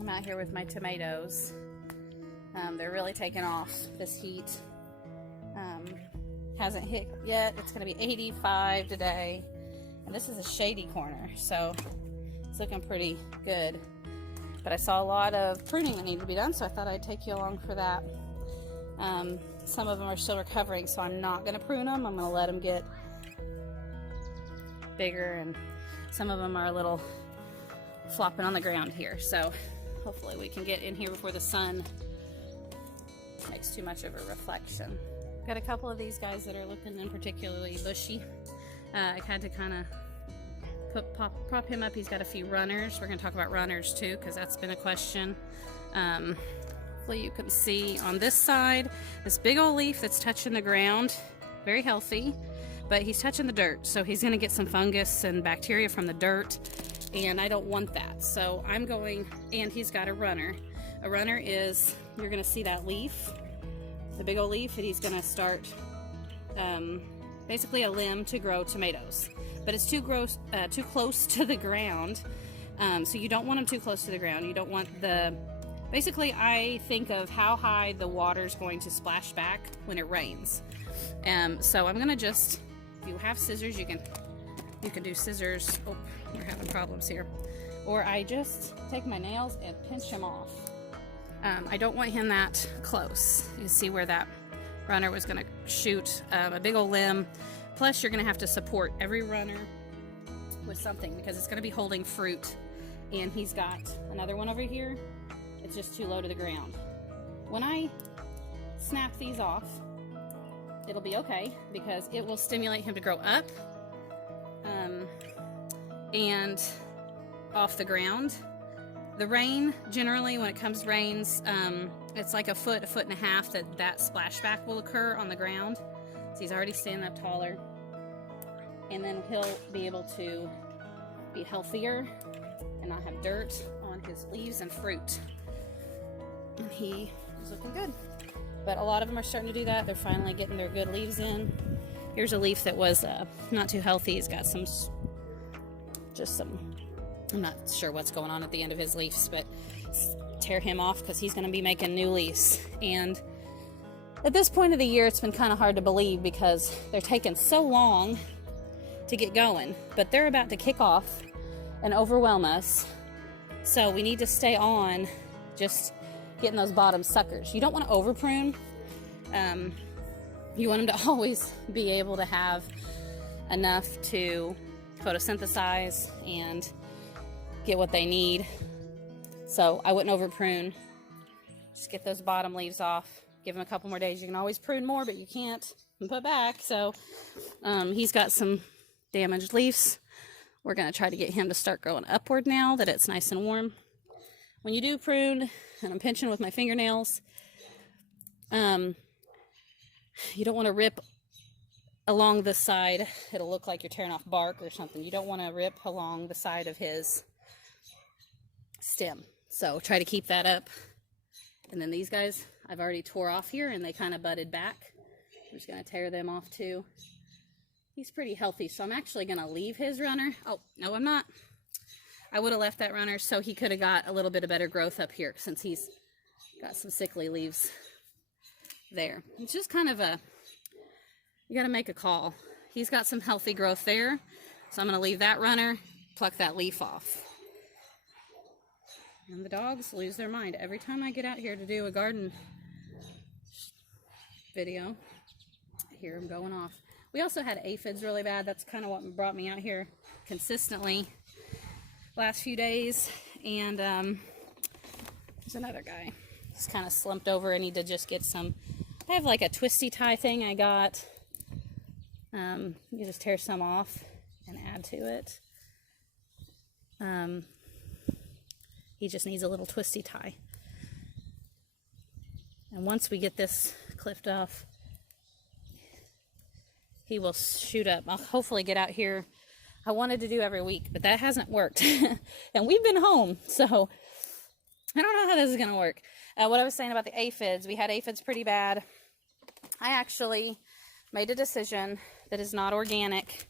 I'm out here with my tomatoes. They're really taking off. This heat hasn't hit yet. It's going to be 85 today. And this is a shady corner, so it's looking pretty good. But I saw a lot of pruning that needed to be done, so I thought I'd take you along for that. Some of them are still recovering, so I'm not going to prune them. I'm going to let them get bigger, and some of them are a little flopping on the ground here. So hopefully we can get in here before the sun makes too much of a reflection. Got a couple of these guys that are looking particularly bushy. I had to kind of prop him up. He's got a few runners. We're going to talk about runners too, because that's been a question. Hopefully you can see on this side, this big old leaf that's touching the ground, very healthy, but he's touching the dirt, so he's going to get some fungus and bacteria from the dirt, and I don't want that. So I'm going, and he's got a runner. A runner is, you're going to see that leaf, the big old leaf, and he's going to start basically a limb to grow tomatoes. But it's too close to the ground, so you don't want them too close to the ground. You don't want basically I think of how high the water's going to splash back when it rains. So I'm going to just, if you have scissors, you can do scissors. Oh, we're having problems here. Or I just take my nails and pinch him off. I don't want him that close. You can see where that runner was going to shoot a big old limb. Plus you're going to have to support every runner with something because it's going to be holding fruit. And he's got another one over here. It's just too low to the ground. When I snap these off, it'll be okay because it will stimulate him to grow up and off the ground. The rain, generally when it rains, it's like a foot and a half that splashback will occur on the ground. So he's already standing up taller, and then he'll be able to be healthier and not have dirt on his leaves and fruit. And he is looking good. But a lot of them are starting to do that. They're finally getting their good leaves in. Here's a leaf that was not too healthy. He's got some, I'm not sure what's going on at the end of his leaves, but tear him off because he's going to be making new leaves. And at this point of the year, it's been kind of hard to believe because they're taking so long to get going, but they're about to kick off and overwhelm us. So we need to stay on just getting those bottom suckers. You don't want to over prune. You want them to always be able to have enough to photosynthesize and get what they need. So I wouldn't over prune. Just get those bottom leaves off. Give them a couple more days. You can always prune more, but you can't put back. So he's got some damaged leaves. We're going to try to get him to start growing upward now that it's nice and warm. When you do prune, and I'm pinching with my fingernails, you don't want to rip along the side. It'll look like you're tearing off bark or something. You don't want to rip along the side of his stem. So try to keep that up. And then these guys, I've already tore off here and they kind of budded back. I'm just going to tear them off too. He's pretty healthy, so I'm actually going to leave his runner. Oh, no, I'm not. I would have left that runner so he could have got a little bit of better growth up here since he's got some sickly leaves there. It's just kind of you got to make a call. He's got some healthy growth there, so I'm going to leave that runner, pluck that leaf off. And the dogs lose their mind. Every time I get out here to do a garden video, I hear them going off. We also had aphids really bad. That's kind of what brought me out here consistently last few days. And there's another guy. He's kind of slumped over. I need to just get some. I have like a twisty tie thing I got. You just tear some off and add to it. He just needs a little twisty tie. And once we get this clipped off, he will shoot up. I'll hopefully get out here. I wanted to do every week, but that hasn't worked. And we've been home, so I don't know how this is going to work. What I was saying about the aphids, we had aphids pretty bad. I actually made a decision that is not organic.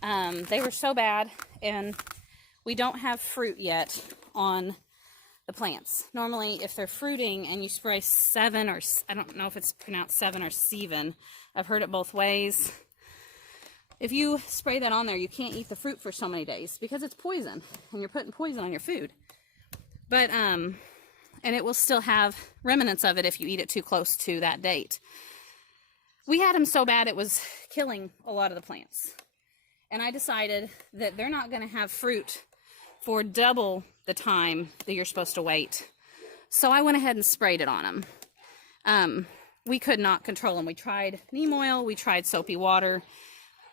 They were so bad, and we don't have fruit yet on the plants. Normally, if they're fruiting and you spray 7, or I don't know if it's pronounced 7 or 7. I've heard it both ways. If you spray that on there, you can't eat the fruit for so many days because it's poison and you're putting poison on your food. But, and it will still have remnants of it if you eat it too close to that date. We had them so bad it was killing a lot of the plants. And I decided that they're not going to have fruit for double the time that you're supposed to wait. So I went ahead and sprayed it on them. We could not control them. We tried neem oil, we tried soapy water,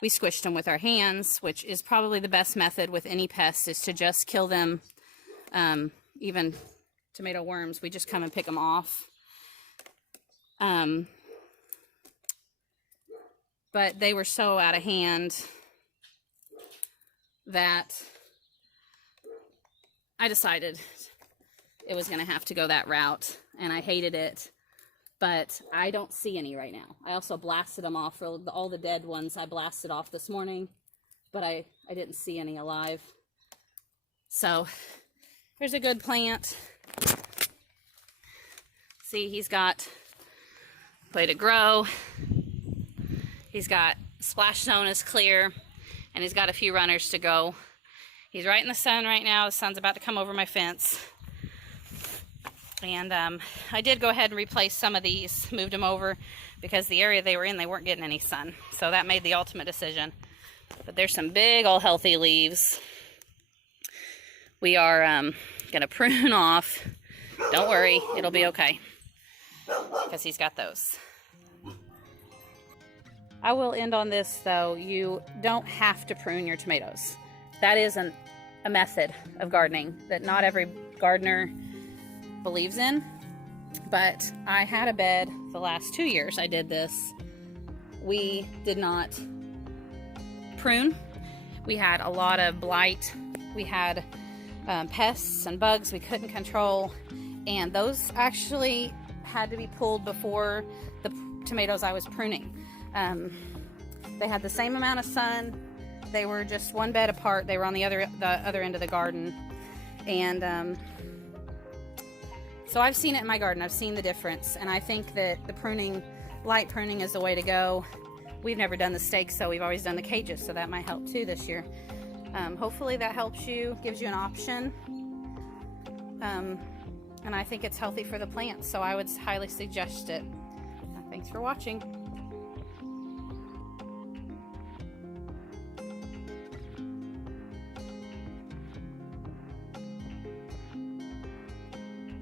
we squished them with our hands, which is probably the best method with any pest, is to just kill them. Even tomato worms, we just come and pick them off. But they were so out of hand that I decided it was going to have to go that route, and I hated it. But I don't see any right now. I also blasted them off. All the dead ones I blasted off this morning, but I didn't see any alive. So here's a good plant. See, he's got way to grow. He's got splash zone is clear, and he's got a few runners to go. He's right in the sun right now. The sun's about to come over my fence. And I did go ahead and replace some of these, moved them over, because the area they were in, they weren't getting any sun. So that made the ultimate decision. But there's some big old healthy leaves. We are going to prune off. Don't worry, it'll be okay, because he's got those. I will end on this though. You don't have to prune your tomatoes. That is a method of gardening that not every gardener believes in, but I had a bed the last 2 years I did this. We did not prune. We had a lot of blight. We had pests and bugs we couldn't control, and those actually had to be pulled before the tomatoes I was pruning. They had the same amount of sun. They were just one bed apart. They were on the other end of the garden, and so I've seen it in my garden. I've seen the difference, and I think that the pruning, light pruning, is the way to go. We've never done the stakes, so we've always done the cages, so that might help too this year. Hopefully that helps you, gives you an option, and I think it's healthy for the plants, so I would highly suggest it. Thanks for watching.